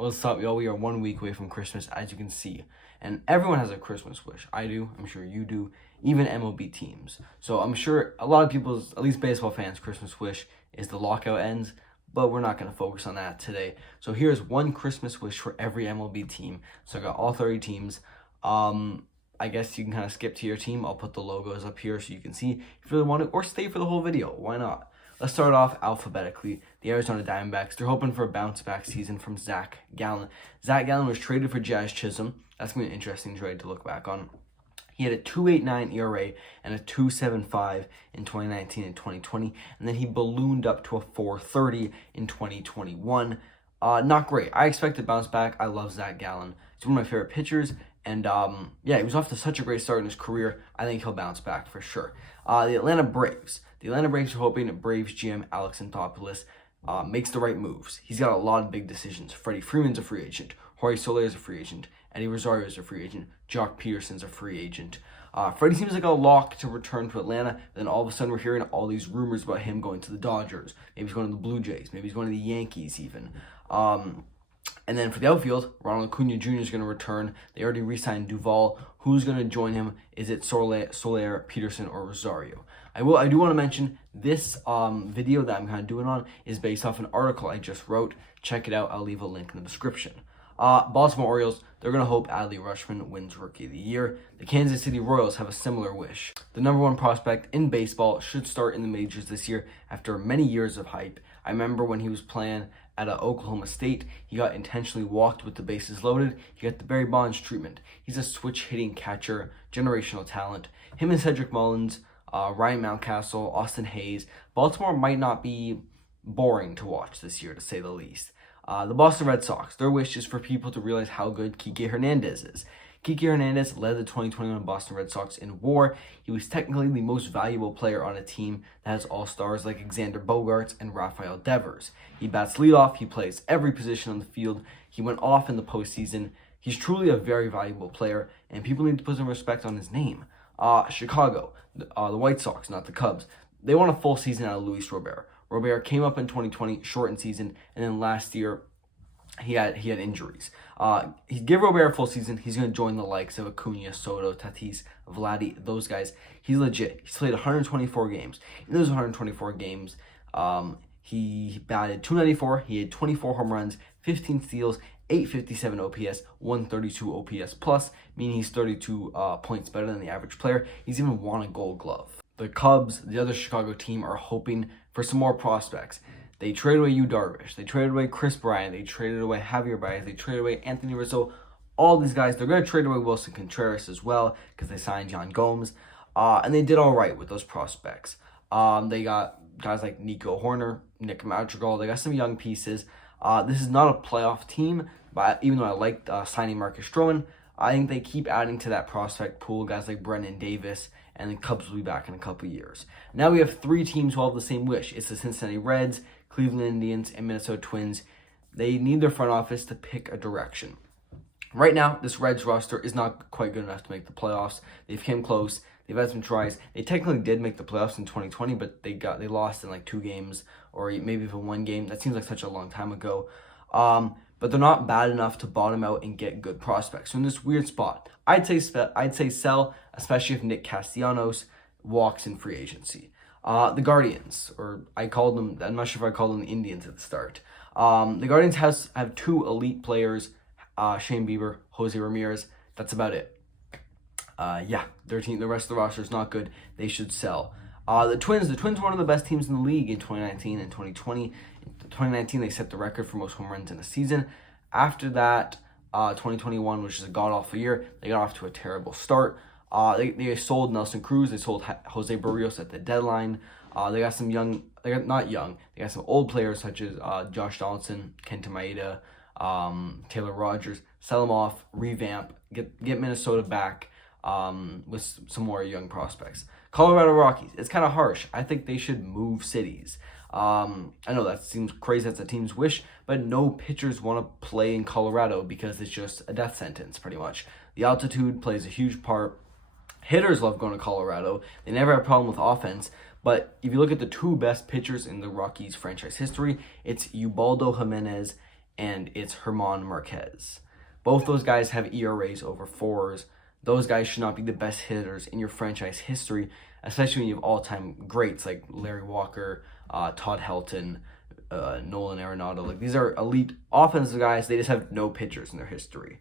What's up, y'all? We are 1 week away from Christmas, as you can see. And everyone has a Christmas wish. I do. I'm sure you do. Even MLB teams. So I'm sure a lot of people's, at least baseball fans, Christmas wish is the lockout ends. But we're not going to focus on that today. So here's one Christmas wish for every MLB team. So I got all 30 teams. I guess you can kind of skip to your team. I'll put the logos up here so you can see if you really want it. Or stay for the whole video. Why not? Let's start off alphabetically. The Arizona Diamondbacks, they're hoping for a bounce-back season from Zach Gallen. Zach Gallen was traded for Jazz Chisholm. That's going to be an interesting trade to look back on. He had a 2.89 ERA and a 2.75 in 2019 and 2020, and then he ballooned up to a 4.30 in 2021. Not great. I expect to bounce back. I love Zach Gallen. He's one of my favorite pitchers, and he was off to such a great start in his career. I think he'll bounce back for sure. The Atlanta Braves. The Atlanta Braves are hoping that Braves GM Alex Anthopoulos makes the right moves. He's got a lot of big decisions. Freddie Freeman's a free agent. Jorge Soler is a free agent. Eddie Rosario is a free agent. Jock Peterson's a free agent. Freddie seems like a lock to return to Atlanta. Then all of a sudden we're hearing all these rumors about him going to the Dodgers. Maybe he's going to the Blue Jays. Maybe he's going to the Yankees even. And then for the outfield, Ronald Acuna Jr. is going to return. They already re-signed Duvall. Who's going to join him? Is it Soler, Peterson, or Rosario? I do want to mention this video that I'm kind of doing on is based off an article I just wrote. Check it out. I'll leave a link in the description. Baltimore Orioles, they're going to hope Adley Rutschman wins Rookie of the Year. The Kansas City Royals have a similar wish. The number one prospect in baseball should start in the majors this year after many years of hype. I remember when he was playing at Oklahoma State, he got intentionally walked with the bases loaded. He got the Barry Bonds treatment. He's a switch-hitting catcher, generational talent. Him and Cedric Mullins, Ryan Mountcastle, Austin Hayes. Baltimore might not be boring to watch this year, to say the least. The Boston Red Sox, their wish is for people to realize how good Kike Hernandez is. Kike Hernandez led the 2021 Boston Red Sox in WAR. He was technically the most valuable player on a team that has all-stars like Xander Bogaerts and Rafael Devers. He bats leadoff. He plays every position on the field. He went off in the postseason. He's truly a very valuable player, and people need to put some respect on his name. Chicago, the White Sox, not the Cubs. They won a full season out of Luis Robert. Robert came up in 2020, shortened season, and then last year he had injuries. He'd give Robert a full season. He's going to join the likes of Acuna, Soto, Tatis, Vladdy, those guys. He's legit. He's played 124 games. In those 124 games, he batted .294. He had 24 home runs, 15 steals, 857 OPS, 132 OPS plus, meaning he's 32 points better than the average player. He's even won a Gold Glove. The Cubs, the other Chicago team, are hoping for some more prospects. They traded away Yu Darvish. They traded away Chris Bryant. They traded away Javier Baez. They traded away Anthony Rizzo. All these guys, they're going to trade away Wilson Contreras as well because they signed Yan Gomes. And they did all right with those prospects. They got guys like Nico Horner, Nick Madrigal. They got some young pieces. This is not a playoff team, but even though I liked signing Marcus Stroman, I think they keep adding to that prospect pool, guys like Brennan Davis, and the Cubs will be back in a couple years. Now we have three teams who all have the same wish. It's the Cincinnati Reds, Cleveland Indians, and Minnesota Twins. They need their front office to pick a direction. Right now, this Reds roster is not quite good enough to make the playoffs. They've came close. They've had some tries. They technically did make the playoffs in 2020, but they lost in like 2 games or maybe even 1 game. That seems like such a long time ago. But they're not bad enough to bottom out and get good prospects. So in this weird spot, I'd say sell, especially if Nick Castellanos walks in free agency. The Guardians, or I'm not sure if I called them the Indians at the start. The Guardians have 2 elite players, Shane Bieber, Jose Ramirez. That's about it. Their team, the rest of the roster is not good. They should sell. The Twins were one of the best teams in the league in 2019 and 2020. In 2019, they set the record for most home runs in a season. After that, 2021, which is a god-awful year, they got off to a terrible start. They sold Nelson Cruz. They sold Jose Barrios at the deadline. They got some they got some old players such as Josh Donaldson, Kenta Maeda, Taylor Rogers. Sell them off, revamp, get Minnesota back with some more young prospects. Colorado Rockies, it's kind of harsh. I think they should move cities. I know that seems crazy, that's a team's wish, but no pitchers want to play in Colorado because it's just a death sentence, pretty much. The altitude plays a huge part. Hitters love going to Colorado. They never have a problem with offense, but if you look at the 2 best pitchers in the Rockies franchise history, it's Ubaldo Jimenez and it's German Marquez. Both those guys have ERAs over 4s. Those guys should not be the best hitters in your franchise history, especially when you have all-time greats like Larry Walker, Todd Helton, Nolan Arenado. Like, these are elite offensive guys. They just have no pitchers in their history.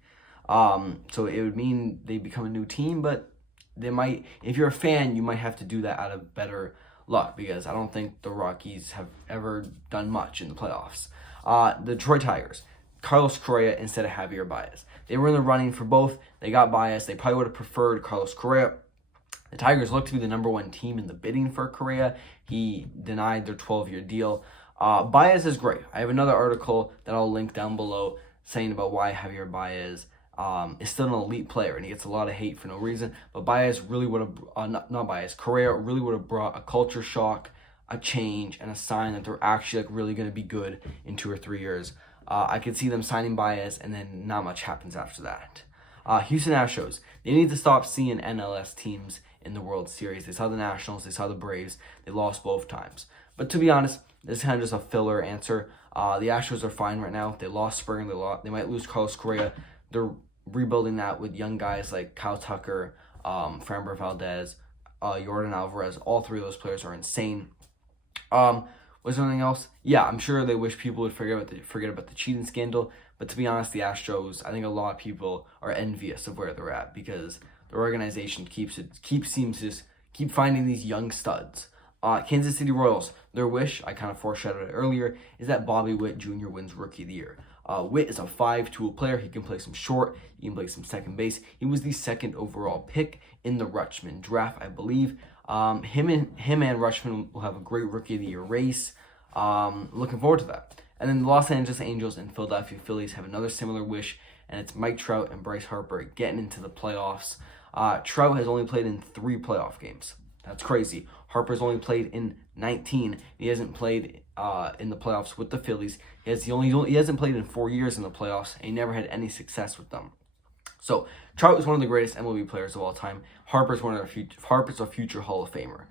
So it would mean they become a new team, but they might, if you're a fan, you might have to do that out of better luck, because I don't think the Rockies have ever done much in the playoffs. The Detroit Tigers, Carlos Correa instead of Javier Baez. They were in the running for both. They got Baez. They probably would have preferred Carlos Correa. The Tigers looked to be the number one team in the bidding for Correa. He denied their 12-year deal. Baez is great. I have another article that I'll link down below saying about why Javier Baez is still an elite player, and he gets a lot of hate for no reason. But Baez really would have, not Baez, Correa really would have brought a culture shock, a change, and a sign that they're actually really going to be good in 2 or 3 years. I could see them signing Baez, and then not much happens after that. Houston Astros, they need to stop seeing NLS teams in the World Series. They saw the Nationals, they saw the Braves, they lost both times. But to be honest, this is kind of just a filler answer. The Astros are fine right now. They lost Springer, they might lose Carlos Correa. They're rebuilding that with young guys like Kyle Tucker, Framber Valdez, Yordan Alvarez. All 3 of those players are insane. Was there anything else? Yeah, I'm sure they wish people would forget about the cheating scandal. But to be honest, the Astros, I think a lot of people are envious of where they're at, because their organization seems to keep finding these young studs. Kansas City Royals, their wish, I kind of foreshadowed it earlier, is that Bobby Witt Jr. wins Rookie of the Year. Witt is a 5-tool player. He can play some short. He can play some second base. He was the 2nd overall pick in the Rutschman draft, I believe. Him and Rutschman will have a great Rookie of the Year race. Looking forward to that. And then the Los Angeles Angels and Philadelphia Phillies have another similar wish, and it's Mike Trout and Bryce Harper getting into the playoffs. Trout has only played in 3 playoff games. That's crazy. Harper's only played in 19. He hasn't played in the playoffs with the Phillies. He hasn't played in 4 years in the playoffs, and he never had any success with them. So Trout is one of the greatest MLB players of all time. Harper's a future Hall of Famer.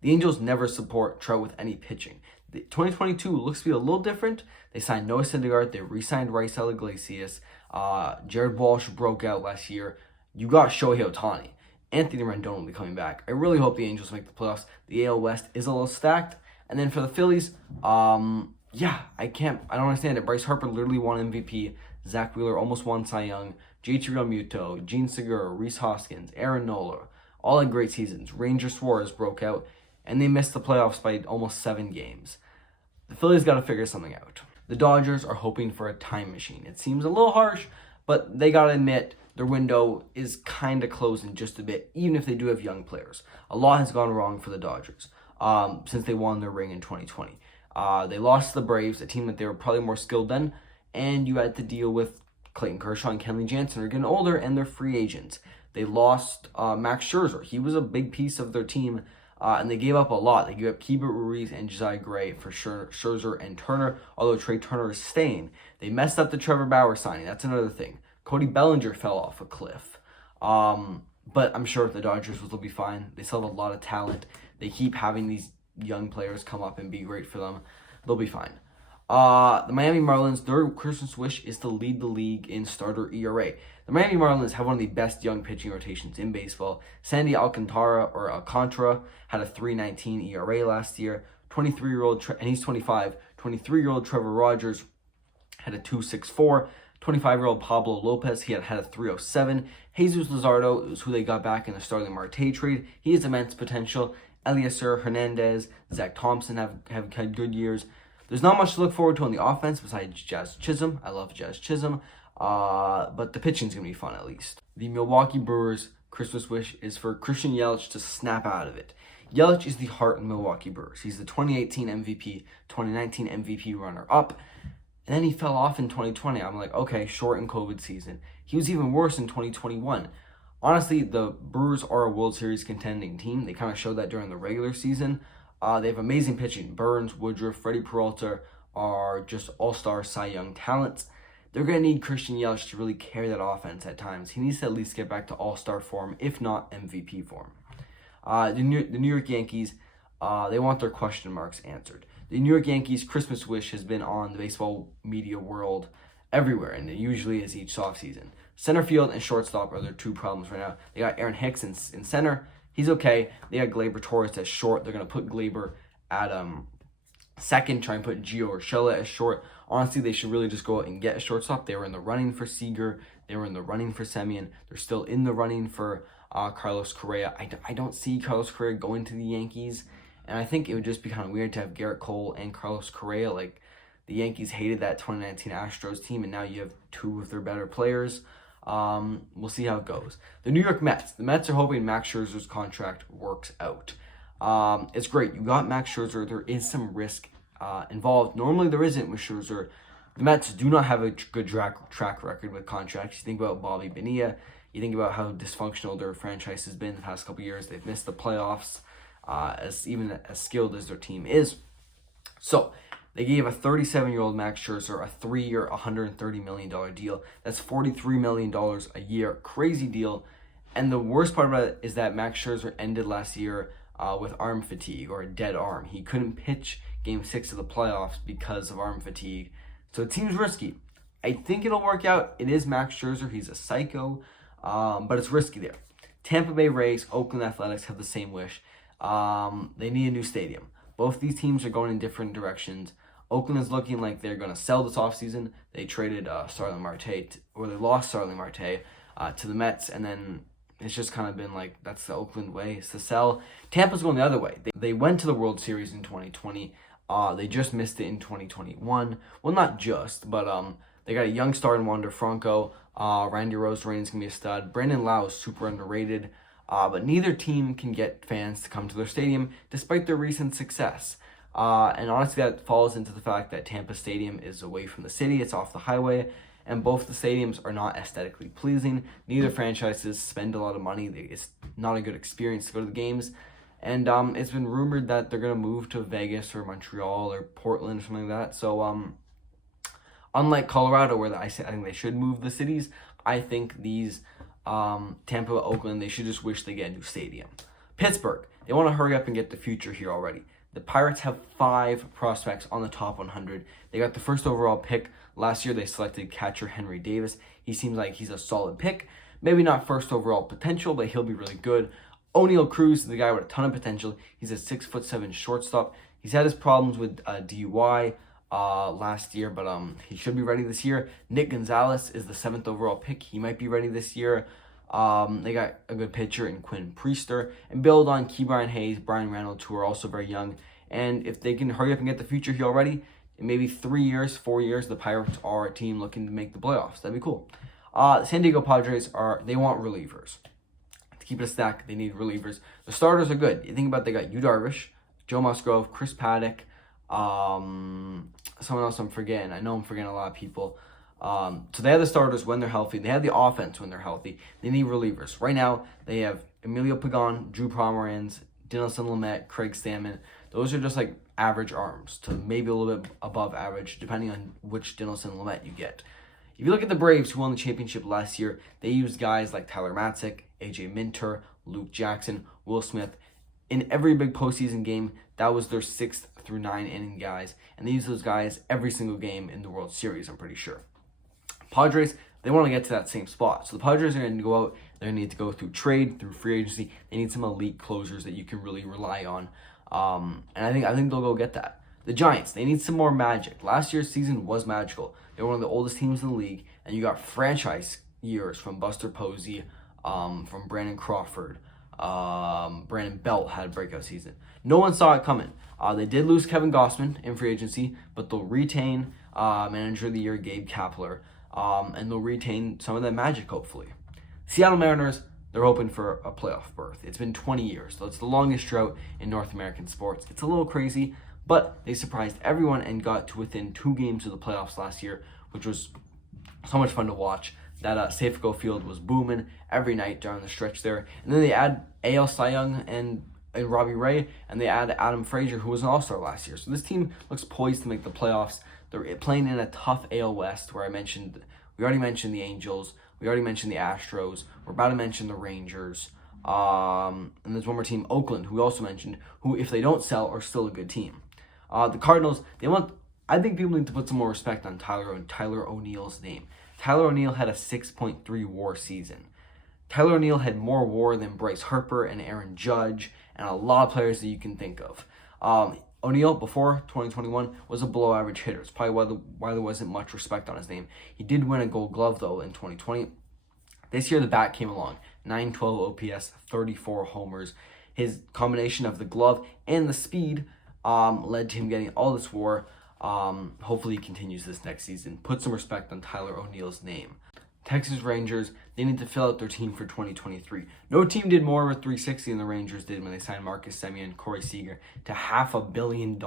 The Angels never support Trout with any pitching. 2022 looks to be a little different. They signed Noah Syndergaard. They re-signed Raisel Iglesias. Jared Walsh broke out last year. You got Shohei Ohtani. Anthony Rendon will be coming back. I really hope the Angels make the playoffs. The AL West is a little stacked. And then for the Phillies, I don't understand it. Bryce Harper literally won MVP. Zach Wheeler almost won Cy Young. JT Realmuto, Gene Segura, Rhys Hoskins, Aaron Nola, all had great seasons. Ranger Suarez broke out, and they missed the playoffs by almost 7 games. The Phillies got to figure something out. The Dodgers are hoping for a time machine. It seems a little harsh, but they got to admit their window is kind of closing just a bit, even if they do have young players. A lot has gone wrong for the Dodgers since they won their ring in 2020. They lost to the Braves, a team that they were probably more skilled than, and you had to deal with Clayton Kershaw and Kenley Jansen are getting older, and they're free agents. They lost Max Scherzer. He was a big piece of their team, and they gave up a lot. They gave up Keibert Ruiz and Josiah Gray for Scherzer and Turner, although Trey Turner is staying. They messed up the Trevor Bauer signing. That's another thing. Cody Bellinger fell off a cliff. But I'm sure the Dodgers will be fine. They still have a lot of talent. They keep having these young players come up and be great for them. They'll be fine. The Miami Marlins, their Christmas wish is to lead the league in starter ERA. The Miami Marlins have one of the best young pitching rotations in baseball. Sandy Alcantara had a 3.19 ERA last year. 23-year-old, and he's 25. 23-year-old Trevor Rogers had a 2.64. 25-year-old Pablo Lopez, he had a 3.07. Jesus Luzardo is who they got back in the Starling Marte trade. He has immense potential. Eliezer Hernandez, Zach Thompson have had good years. There's not much to look forward to on the offense besides Jazz Chisholm. I love Jazz Chisholm. But the pitching's going to be fun at least. The Milwaukee Brewers' Christmas wish is for Christian Yelich to snap out of it. Yelich is the heart of the Milwaukee Brewers. He's the 2018 MVP, 2019 MVP runner-up. And then he fell off in 2020. I'm like, okay, shortened COVID season. He was even worse in 2021. Honestly, the Brewers are a World Series contending team. They kind of showed that during the regular season. They have amazing pitching. Burns, Woodruff, Freddie Peralta are just all-star Cy Young talents. They're going to need Christian Yelich to really carry that offense at times. He needs to at least get back to all-star form, if not MVP form. The New York Yankees, they want their question marks answered. The New York Yankees Christmas wish has been on the baseball media world everywhere, and it usually is each offseason. Center field and shortstop are their two problems right now. They got Aaron Hicks in center. He's okay. They got Gleyber Torres at short. They're going to put Gleyber at second, try and put Gio Urshela as short. Honestly, they should really just go out and get a shortstop. They were in the running for Seager. They were in the running for Semien. They're still in the running for Carlos Correa. I don't see Carlos Correa going to the Yankees. And I think it would just be kind of weird to have Garrett Cole and Carlos Correa. Like, the Yankees hated that 2019 Astros team, and now you have two of their better players. We'll see how it goes. The New York Mets. The Mets are hoping Max Scherzer's contract works out. It's great. You got Max Scherzer. There is some risk involved. Normally there isn't with Scherzer. The Mets do not have a good track record with contracts. You think about Bobby Bonilla. You think about how dysfunctional their franchise has been the past couple years. They've missed the playoffs, as skilled as their team is. So they gave a 37-year-old Max Scherzer a 3-year, $130 million deal. That's $43 million a year. Crazy deal. And the worst part about it is that Max Scherzer ended last year with arm fatigue, or a dead arm. He couldn't pitch Game 6 of the playoffs because of arm fatigue. So it seems risky. I think it'll work out. It is Max Scherzer. He's a psycho, but it's risky there. Tampa Bay Rays, Oakland Athletics have the same wish. They need a new stadium. Both these teams are going in different directions. Oakland is looking like they're going to sell this offseason. They traded Starling Marte, or they lost Starling Marte to the Mets, and then it's just kind of been like, that's the Oakland way, is to sell. Tampa's going the other way. They went to the World Series in 2020. They just missed it in 2021. Well, not just, but they got a young star in Wander Franco. Randy Rosarin's going to be a stud. Brandon Lau is super underrated. But neither team can get fans to come to their stadium despite their recent success. And honestly, that falls into the fact that Tampa Stadium is away from the city. It's off the highway. And both the stadiums are not aesthetically pleasing. Neither franchises spend a lot of money. It's not a good experience to go to the games. And it's been rumored that they're going to move to Vegas or Montreal or Portland or something like that. So unlike Colorado, where I think they should move the cities, I think these Tampa, Oakland, they should just wish they get a new stadium. Pittsburgh, they want to hurry up and get the future here already. The Pirates have 5 prospects on the top 100. They got the first overall pick. Last year, they selected catcher Henry Davis. He seems like he's a solid pick. Maybe not first overall potential, but he'll be really good. O'Neal Cruz is the guy with a ton of potential. He's a 6'7" shortstop. He's had his problems with DUI last year, but he should be ready this year. Nick Gonzalez is the 7th overall pick. He might be ready this year. They got a good pitcher in Quinn Priester, and build on Ke'Bryan Hayes, Brian Reynolds, who are also very young. And if they can hurry up and get the future here already, in maybe 3 years, 4 years, the Pirates are a team looking to make the playoffs. That'd be cool. San Diego Padres they want relievers. To keep it a stack, they need relievers. The starters are good. You think about, they got Yu Darvish, Joe Musgrove, Chris Paddock, someone else I'm forgetting. I know I'm forgetting a lot of people. So they have the starters when they're healthy. They have the offense when they're healthy. They need relievers. Right now, they have Emilio Pagan, Drew Pomeranz, Dinelson Lamet, Craig Stammen. Those are just like average arms to maybe a little bit above average, depending on which Dinelson Lamet you get. If you look at the Braves, who won the championship last year, they used guys like Tyler Matzik, AJ Minter, Luke Jackson, Will Smith. In every big postseason game, that was their 6th through 9 inning guys. And they use those guys every single game in the World Series, I'm pretty sure. Padres, they want to get to that same spot. So the Padres are going to go out. They're going to need to go through trade, through free agency. They need some elite closers that you can really rely on. And I think they'll go get that. The Giants, they need some more magic. Last year's season was magical. They were one of the oldest teams in the league. And you got franchise years from Buster Posey, from Brandon Crawford. Brandon Belt had a breakout season. No one saw it coming. They did lose Kevin Gossman in free agency, but they'll retain Manager of the Year Gabe Kapler. And they'll retain some of that magic, hopefully. Seattle Mariners, they're hoping for a playoff berth. It's been 20 years, so it's the longest drought in North American sports. It's a little crazy, but they surprised everyone and got to within 2 games of the playoffs last year, which was so much fun to watch. That Safeco Field was booming every night during the stretch there. And then they add AL Cy Young and Robbie Ray, and they add Adam Frazier, who was an all-star last year. So this team looks poised to make the playoffs. They're playing in a tough AL West, where we already mentioned the Angels, we already mentioned the Astros, we're about to mention the Rangers, and there's one more team, Oakland, who we also mentioned, who, if they don't sell, are still a good team. The Cardinals, I think people need to put some more respect on Tyler O'Neill's name. Tyler O'Neill had a 6.3 WAR season. Tyler O'Neill had more WAR than Bryce Harper and Aaron Judge and a lot of players that you can think of. O'Neill, before 2021, was a below-average hitter. It's probably why there wasn't much respect on his name. He did win a Gold Glove, though, in 2020. This year, the bat came along. 912 OPS, 34 homers. His combination of the glove and the speed led to him getting all this WAR. Hopefully, he continues this next season. Put some respect on Tyler O'Neill's name. Texas Rangers, they need to fill out their team for 2023. No team did more with 360 than the Rangers did when they signed Marcus Semien, Corey Seager to $500 million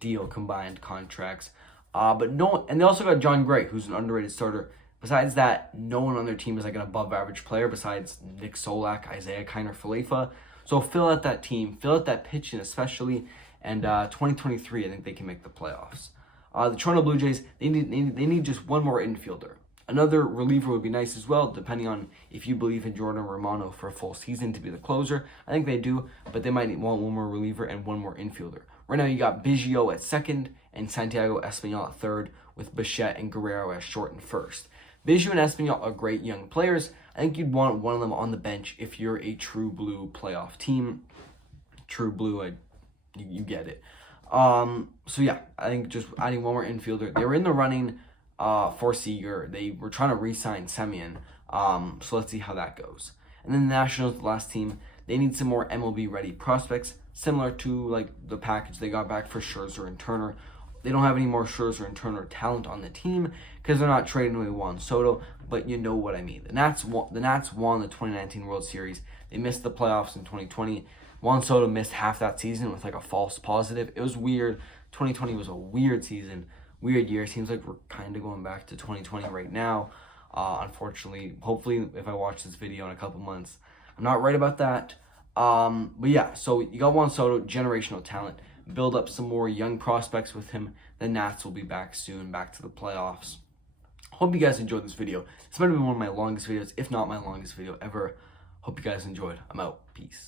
deal combined contracts. And they also got John Gray, who's an underrated starter. Besides that, no one on their team is like an above-average player besides Nick Solak, Isaiah Kiner Falefa. So fill out that team, fill out that pitching especially, and 2023, I think they can make the playoffs. The Toronto Blue Jays, they need just one more infielder. Another reliever would be nice as well, depending on if you believe in Jordan Romano for a full season to be the closer. I think they do, but they might want one more reliever and one more infielder. Right now, you got Biggio at second and Santiago Espinal at third, with Bichette and Guerrero as short and first. Biggio and Espinal are great young players. I think you'd want one of them on the bench if you're a true blue playoff team. True blue, you get it. So yeah, I think just adding one more infielder. They were in the running for Seager. They were trying to re-sign Semien. So let's see how that goes. And then the Nationals, the last team, they need some more MLB-ready prospects, similar to like the package they got back for Scherzer and Turner. They don't have any more Scherzer and Turner talent on the team because they're not trading away Juan Soto, but you know what I mean. The Nats won the 2019 World Series. They missed the playoffs in 2020. Juan Soto missed half that season with like a false positive. It was weird. 2020 was a weird season. Weird year. Seems like we're kind of going back to 2020 right now. Unfortunately, hopefully, if I watch this video in a couple months, I'm not right about that. But yeah, so you got Juan Soto, generational talent. Build up some more young prospects with him. The Nats will be back soon, back to the playoffs. Hope you guys enjoyed this video. This might have been one of my longest videos, if not my longest video ever. Hope you guys enjoyed. I'm out. Peace.